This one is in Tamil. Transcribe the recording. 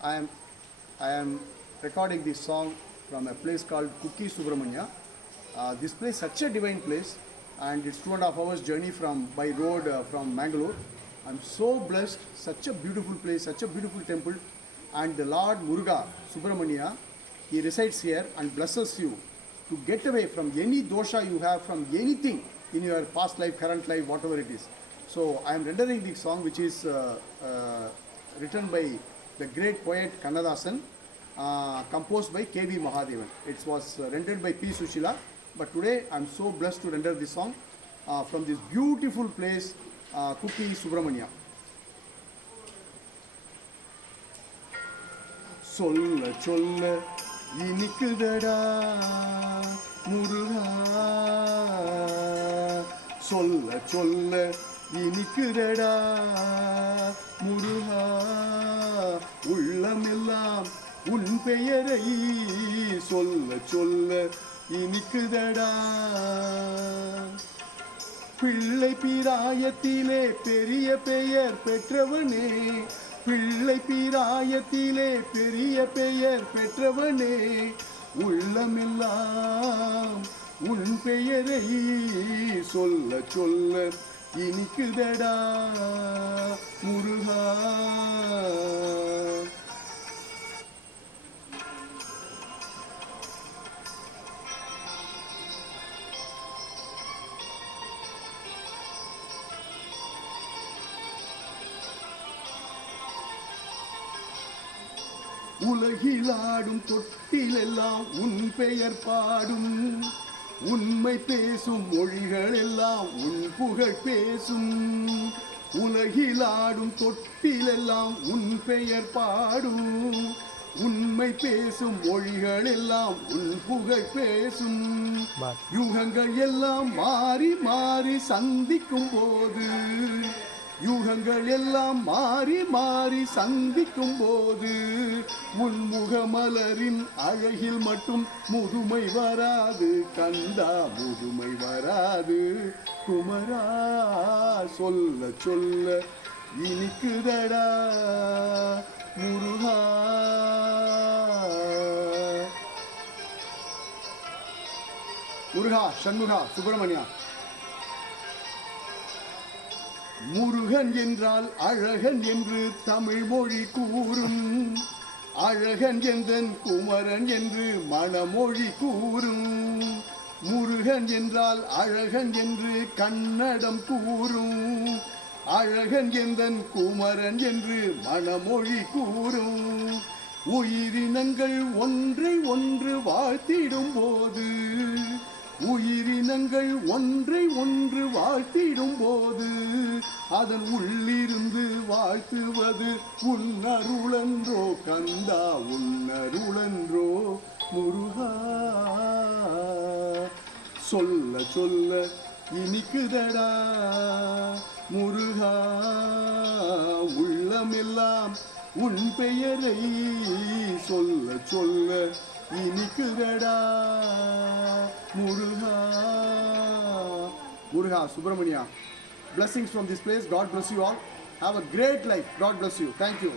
I am I am recording this song from a place called Kuki Subramanya. This place such a divine place, and it's 2.5 hours journey from by road from Mangalore. I'm so blessed. Such a beautiful place, such a beautiful temple, and the Lord Muruga Subramanya, he resides here and blesses you to get away from any dosha you have, from anything in your past life, current life, whatever it is. So I am rendering this song, which is written by the great poet Kannadasan, composed by K.V. Mahadevan. It was rendered by P. Sushila, but today I am so blessed to render this song from this beautiful place, Kuki Subramanya. சொல்ல சொல்ல இனிக்குதடா முருகா, சொல்ல சொல்ல இனிக்குதடா முருகா, உள்ளமெல்லாம் உன் பெயரை சொல்ல சொல்ல இனிக்குதடா. பிள்ளை பிராயத்திலே பெரிய பெயர் பெற்றவனே, பிள்ளை பிராயத்திலே பெரிய பெயர் பெற்றவனே, உள்ளமெல்லாம் உன் பெயரை சொல்ல சொல்ல இனிக்குதடா முருகா. உலகிலாடும் தொட்டிலெல்லாம் உன் பெயர் பாடும், உண்மை பேசும் மொழிகள் எல்லாம் உன் புகழ் பேசும். உலகிலாடும் தொட்டிலெல்லாம் உன் பெயர் பாடும், உண்மை பேசும் மொழிகள் எல்லாம் உன் புகழ் பேசும். யுகங்கள் எல்லாம் மாறி மாறி சந்திக்கும் போது, யுகங்கள் எல்லாம் மாறி மாறி சந்திக்கும் போது, உன் முகமலரின் அழகில் மட்டும் முதுமை வராது கந்தா, முதுமை வராது குமரா. சொல்ல சொல்ல இனிக்குதடா முருகா. முருகா சண்முகா சுப்பிரமணியா. முருகன் என்றால் அழகன் என்று தமிழ் மொழி கூறும், அழகன் என்றன் குமரன் என்று மணமொழி கூறும். முருகன் என்றால் அழகன் என்று கன்னடம் கூறும், அழகன் என்றன் குமரன் என்று மணமொழி கூறும். உயிரினங்கள் ஒன்றை ஒன்று வாழ்த்திடும் போது, உயிரினங்கள் ஒன்றை ஒன்று வாழ்த்திடும் போது, அதன் உள்ளிருந்து வாழ்த்துவது உன்னருளன்றோ கந்தா, உன்னருளன்றோ முருகா. சொல்ல சொல்ல இனிக்குதடா முருகா, உள்ளமெல்லாம் உன் பெயரை சொல்ல சொல்ல இனிக்குதடா முருகா. முருகா Subramanya. Blessings from this place. God bless you all. Have a great life. God bless you. Thank you.